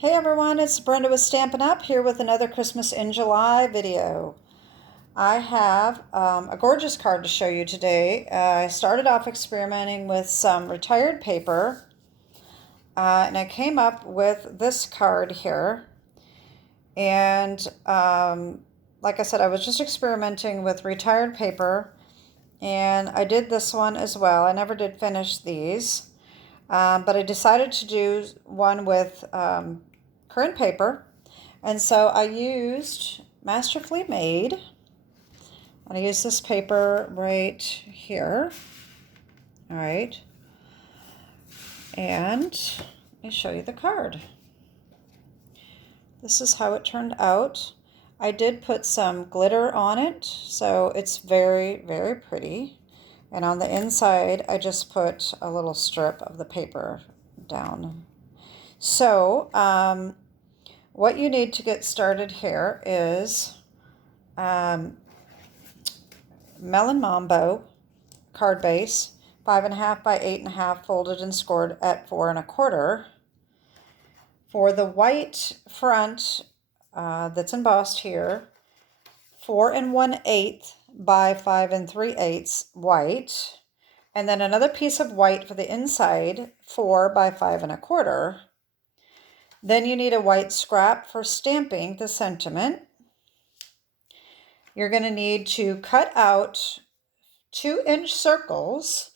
Hey everyone, it's Brenda with Stampin' Up! Here with another Christmas in July video. I have a gorgeous card to show you today. I started off experimenting with some retired paper and I came up with this card here. And like I said, I was just experimenting with retired paper and I did this one as well. I never did finish these, but I decided to do one with current paper. And so I used Masterfully Made. And I used this paper right here. All right. And let me show you the card. This is how it turned out. I did put some glitter on it, so it's very, very pretty. And on the inside, I just put a little strip of the paper down. So, what you need to get started here is Melon Mambo card base, 5.5 by 8.5, folded and scored at 4 1/4. For the white front that's embossed here, 4 1/8 by 5 3/8 white, and then another piece of white for the inside, 4 by 5 1/4. Then you need a white scrap for stamping the sentiment. You're going to need to cut out 2-inch circles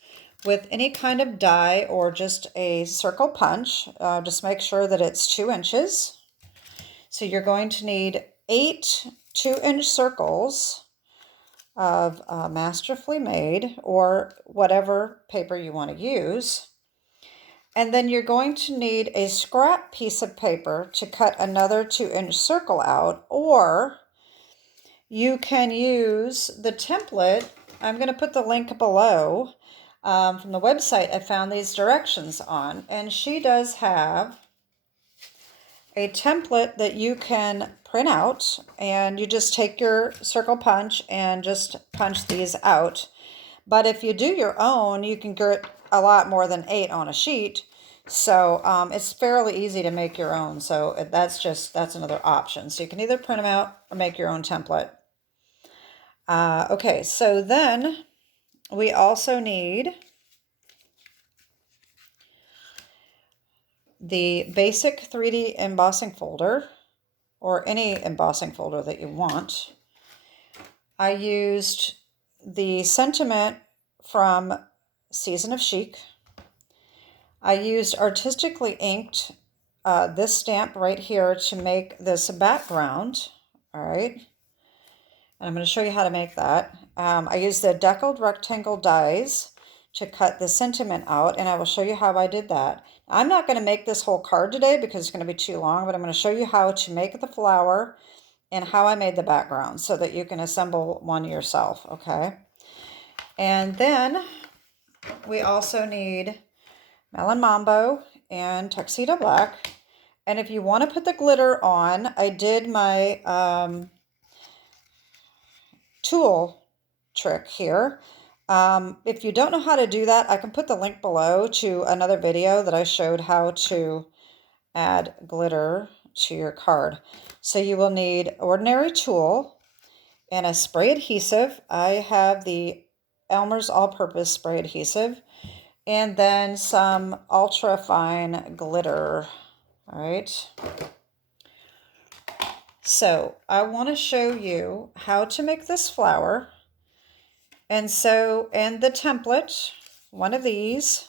with any kind of die or just a circle punch. Just make sure that it's 2 inches. So you're going to need 8 2-inch circles of Masterfully Made or whatever paper you want to use. And then you're going to need a scrap piece of paper to cut another 2-inch circle out, or you can use the template. I'm going to put the link below from the website I found these directions on, and she does have a template that you can print out, and you just take your circle punch and just punch these out. But if you do your own, you can get a lot more than 8 on a sheet. So it's fairly easy to make your own. So that's another option. So you can either print them out or make your own template. Okay, so then we also need the basic 3D embossing folder, or any embossing folder that you want. I used the sentiment from Season of Chic. I used Artistically inked this stamp right here to make this background. All right. And I'm going to show you how to make that. I used the Deckled rectangle dies to cut the sentiment out, and I will show you how I did that. I'm not going to make this whole card today because it's going to be too long, but I'm going to show you how to make the flower and how I made the background so that you can assemble one yourself, okay? And then we also need Melon Mambo and Tuxedo Black. And if you want to put the glitter on, I did my tulle trick here. If you don't know how to do that, I can put the link below to another video that I showed how to add glitter to your card. So you will need ordinary tulle and a spray adhesive. I have the Elmer's all-purpose spray adhesive, and then some ultra fine glitter. All right. So I want to show you how to make this flower. And the template, one of these,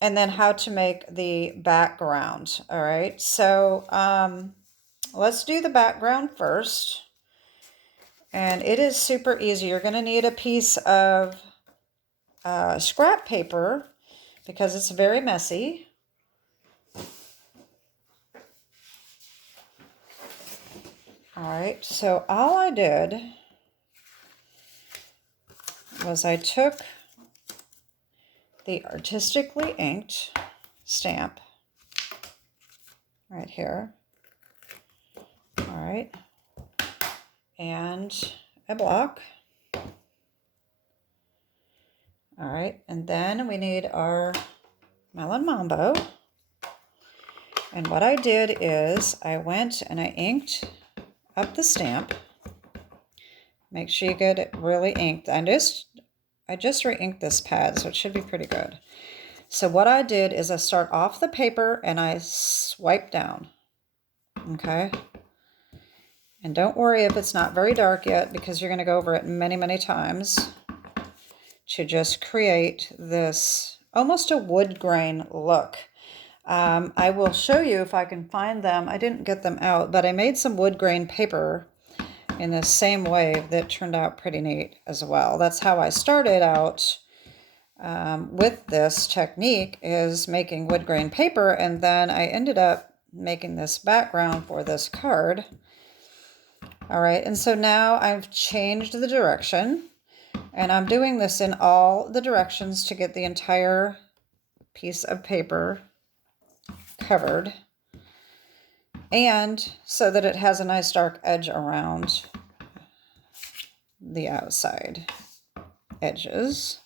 and then how to make the background. All right. So let's do the background first. And it is super easy. You're going to need a piece of scrap paper because it's very messy. All right, so all I did was I took the Artistically inked stamp right here, all right, and a block. All right, and then we need our Melon Mambo. And what I did is I went and I inked up the stamp. Make sure you get it really inked. I just re-inked this pad, so it should be pretty good. So what I did is I start off the paper and I swipe down, okay? And don't worry if it's not very dark yet, because you're going to go over it many, many times to just create this almost a wood grain look. I will show you if I can find them. I didn't get them out, but I made some wood grain paper in the same way that turned out pretty neat as well. That's how I started out with this technique, is making wood grain paper, and then I ended up making this background for this card. All right, and so now I've changed the direction, and I'm doing this in all the directions to get the entire piece of paper covered, and so that it has a nice dark edge around the outside edges.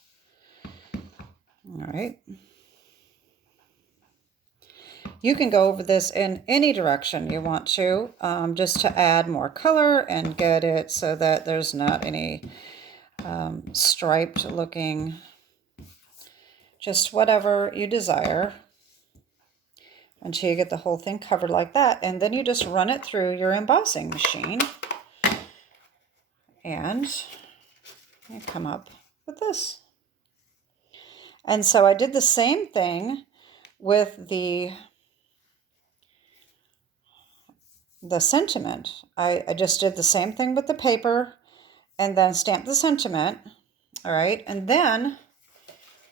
All right. You can go over this in any direction you want to, just to add more color and get it so that there's not any striped looking, just whatever you desire, until you get the whole thing covered like that. And then you just run it through your embossing machine and you come up with this. And so I did the same thing with the sentiment. I just did the same thing with the paper and then stamped the sentiment. All right, and then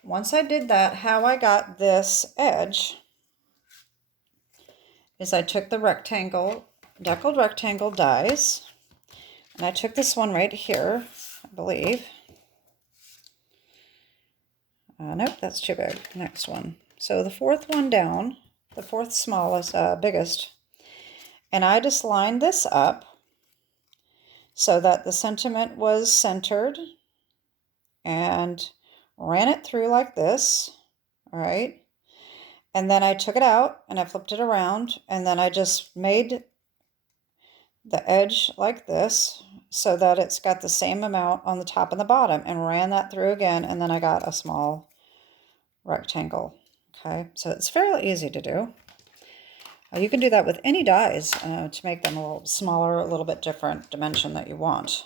once I did that, how I got this edge is I took the rectangle, Deckled rectangle dies, and I took this one right here, I believe. Nope, that's too big. Next one. So the fourth one down, the fourth smallest, biggest, and I just lined this up so that the sentiment was centered and ran it through like this, all right? And then I took it out and I flipped it around, and then I just made the edge like this so that it's got the same amount on the top and the bottom, and ran that through again, and then I got a small rectangle. Okay, so it's fairly easy to do. You can do that with any dies to make them a little smaller, a little bit different dimension that you want.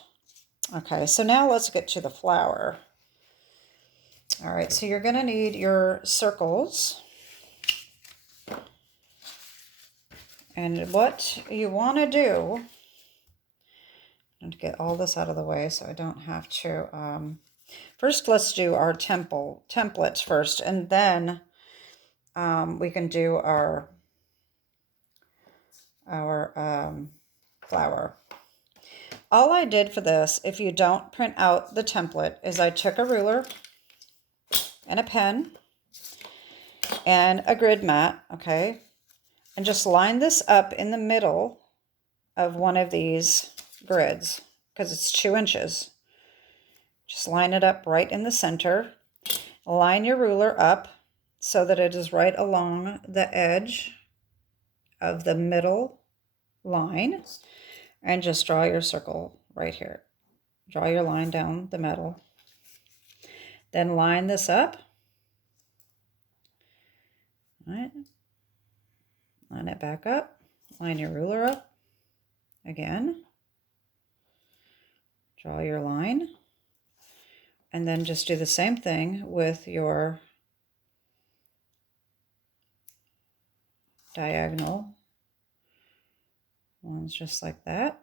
Okay, so now let's get to the flower. All right, so you're going to need your circles. And what you want to do, I'm going to get all this out of the way so I don't have to. First, let's do our template first, and then we can do our flower. All I did for this, if you don't print out the template, is I took a ruler and a pen and a grid mat, okay, and just line this up in the middle of one of these grids, because it's 2 inches. Just line it up right in the center. Line your ruler up so that it is right along the edge of the middle line, and just draw your circle right here. Draw your line down the middle. Then line this up. All right. Line it back up. Line your ruler up again. Draw your line. And then just do the same thing with your diagonal ones, just like that.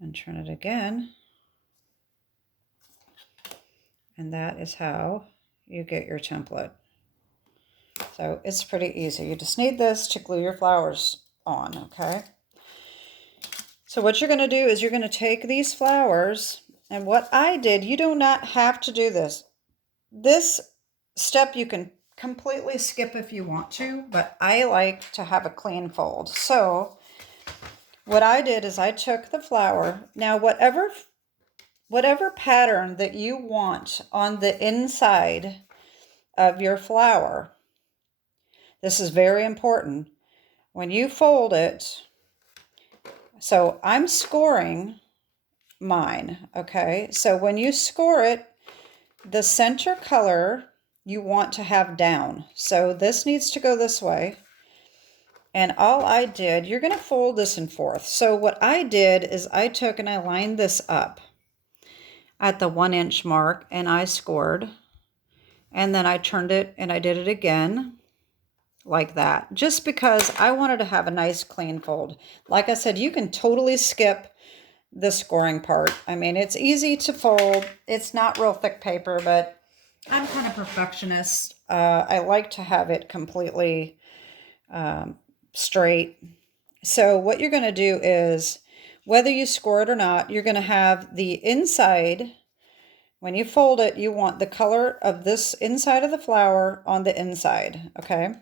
And turn it again. And that is how you get your template. So it's pretty easy. You just need this to glue your flowers on, okay? So what you're going to do is you're going to take these flowers, and what I did, you do not have to do this. This step you can completely skip if you want to, but I like to have a clean fold. So what I did is I took the flower. Now whatever pattern that you want on the inside of your flower, This is very important. When you fold it, so I'm scoring mine, okay? So when you score it, the center color you want to have down. So this needs to go this way. And all I did, you're going to fold this in fourth. So what I did is I took and I lined this up at the 1 inch mark and I scored. And then I turned it and I did it again like that, just because I wanted to have a nice clean fold. Like I said, you can totally skip the scoring part. I mean, it's easy to fold. It's not real thick paper, but I'm kind of perfectionist. I like to have it completely straight. So what you're going to do is, whether you score it or not, you're going to have the inside. When you fold it, you want the color of this inside of the flower on the inside, okay?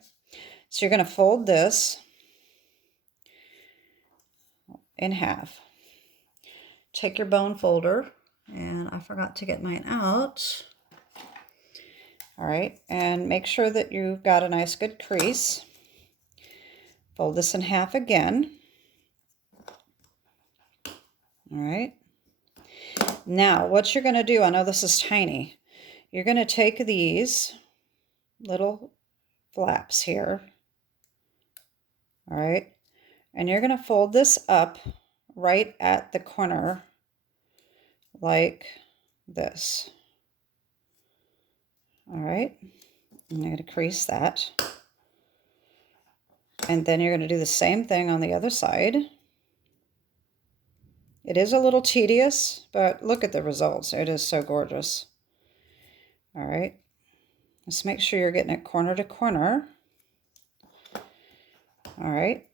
So you're going to fold this in half. Take your bone folder, and I forgot to get mine out. All right, and make sure that you've got a nice good crease. Fold this in half again. All right. Now, what you're going to do, I know this is tiny. You're going to take these little flaps here. All right. And you're going to fold this up right at the corner like this. All right. I'm going to crease that. And then you're going to do the same thing on the other side. It is a little tedious, but look at the results. It is so gorgeous. All right. Just make sure you're getting it corner to corner. All right.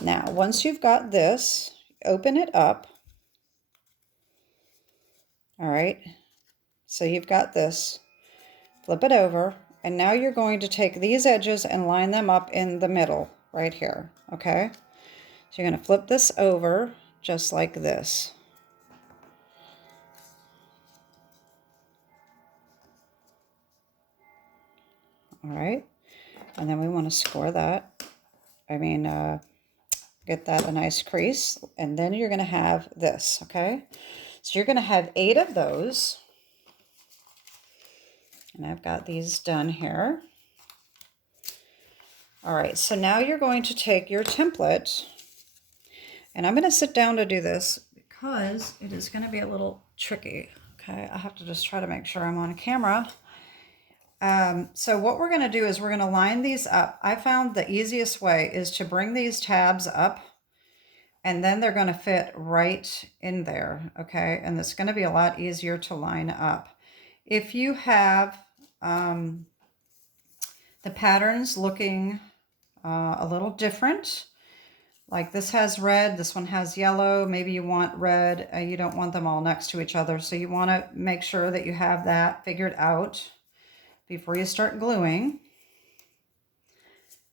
Now, once you've got this, open it up. All right. So you've got this. Flip it over. And now you're going to take these edges and line them up in the middle right here. Okay. So you're going to flip this over just like this. All right. And then we want to score that. Get that a nice crease. And then you're going to have this, okay? So you're going to have 8 of those. And I've got these done here. All right, so now you're going to take your template. And I'm going to sit down to do this because it is going to be a little tricky. Okay, I have to just try to make sure I'm on camera. So what we're going to do is we're going to line these up. I found the easiest way is to bring these tabs up, and then they're going to fit right in there, okay? And it's going to be a lot easier to line up. If you have the patterns looking a little different, like this has red, this one has yellow, maybe you want red, you don't want them all next to each other, so you want to make sure that you have that figured out before you start gluing.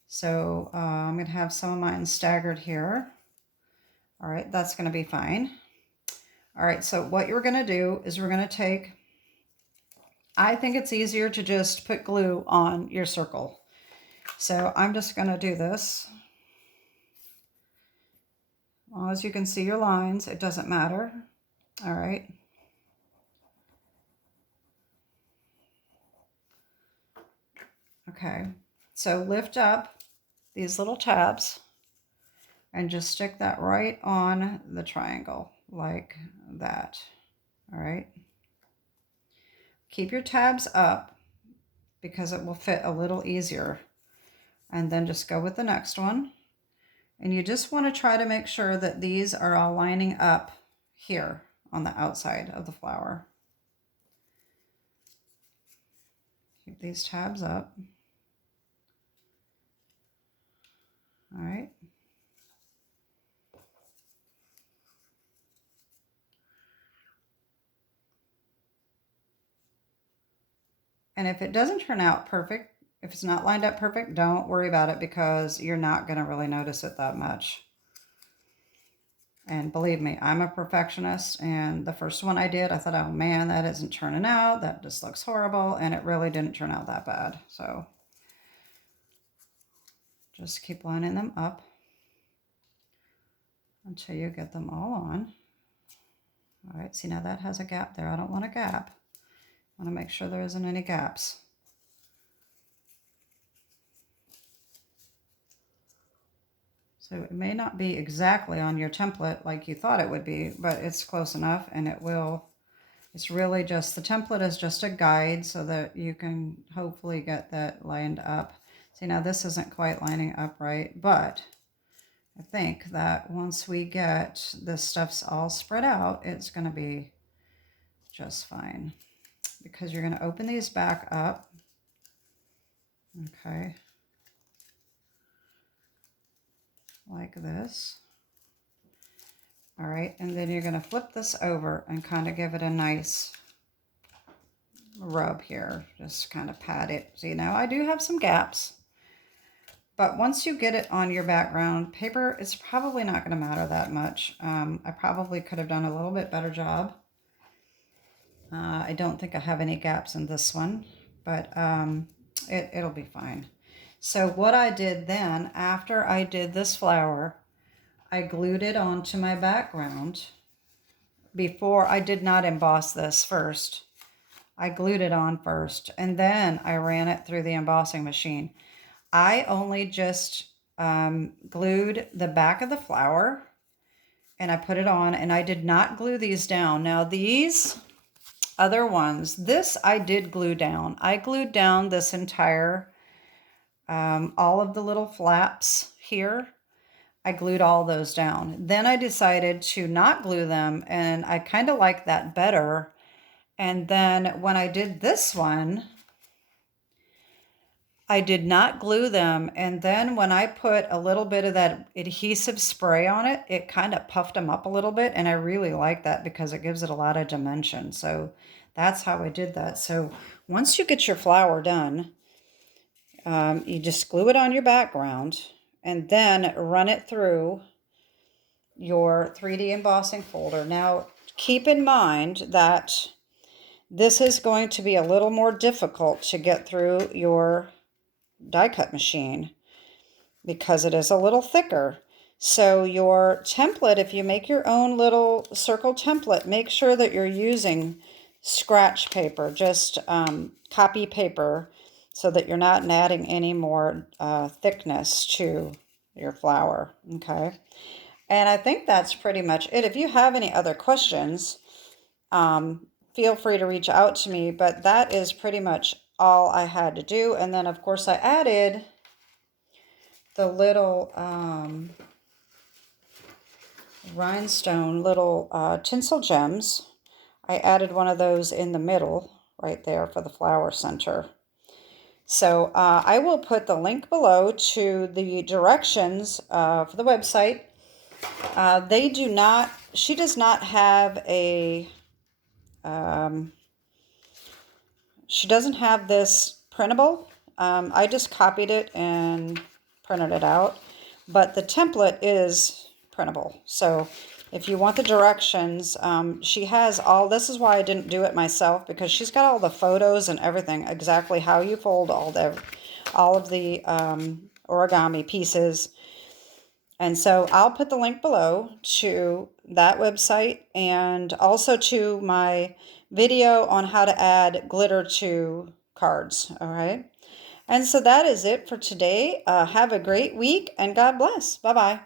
So I'm going to have some of mine staggered here. All right, that's going to be fine. All right, so what you're going to do is we're going to take, I think it's easier to just put glue on your circle. So I'm just going to do this. As long as you can see your lines, it doesn't matter. All right. Okay, so lift up these little tabs and just stick that right on the triangle like that. All right. Keep your tabs up because it will fit a little easier. And then just go with the next one. And you just want to try to make sure that these are all lining up here on the outside of the flower. Keep these tabs up. All right. And if it doesn't turn out perfect, if it's not lined up perfect, don't worry about it because you're not going to really notice it that much. And believe me, I'm a perfectionist, and the first one I did, I thought, oh man, that isn't turning out. That just looks horrible, and it really didn't turn out that bad. So Just keep lining them up until you get them all on. All right, see, now that has a gap there. I don't want a gap. I want to make sure there isn't any gaps. So it may not be exactly on your template like you thought it would be, but it's close enough, and it will. It's really just, the template is just a guide so that you can hopefully get that lined up. See, now this isn't quite lining up right, but I think that once we get this stuff's all spread out, it's going to be just fine, because you're going to open these back up. Okay. Like this. All right, and then you're going to flip this over and kind of give it a nice rub here. Just kind of pat it. See, now I do have some gaps. But once you get it on your background paper, it's probably not going to matter that much. I probably could have done a little bit better job. I don't think I have any gaps in this one, but it'll be fine. So what I did then, after I did this flower, I glued it onto my background. Before, I did not emboss this first. I glued it on first, and then I ran it through the embossing machine. I only just glued the back of the flower, and I put it on, and I did not glue these down. Now these other ones, this I did glue down. I glued down this entire, all of the little flaps here. I glued all those down. Then I decided to not glue them, and I kind of like that better. And then when I did this one, I did not glue them, and then when I put a little bit of that adhesive spray on it, it kind of puffed them up a little bit, and I really like that because it gives it a lot of dimension. So that's how I did that. So once you get your flower done, you just glue it on your background and then run it through your 3D embossing folder. Now, keep in mind that this is going to be a little more difficult to get through your die cut machine because it is a little thicker. So your template, if you make your own little circle template, make sure that you're using scratch paper, just copy paper, so that you're not adding any more thickness to your flower. Okay, and I think that's pretty much it. If you have any other questions, feel free to reach out to me, but that is pretty much all I had to do. And then of course I added the little rhinestone little tinsel gems. I added one of those in the middle right there for the flower center. So I will put the link below to the directions for the website. She does not have a she doesn't have this printable. I just copied it and printed it out, but the template is printable. So if you want the directions, she has all, this is why I didn't do it myself, because she's got all the photos and everything, exactly how you fold all of the origami pieces. And so I'll put the link below to that website and also to my video on how to add glitter to cards. All right. And so that is it for today. Have a great week and God bless. Bye-bye.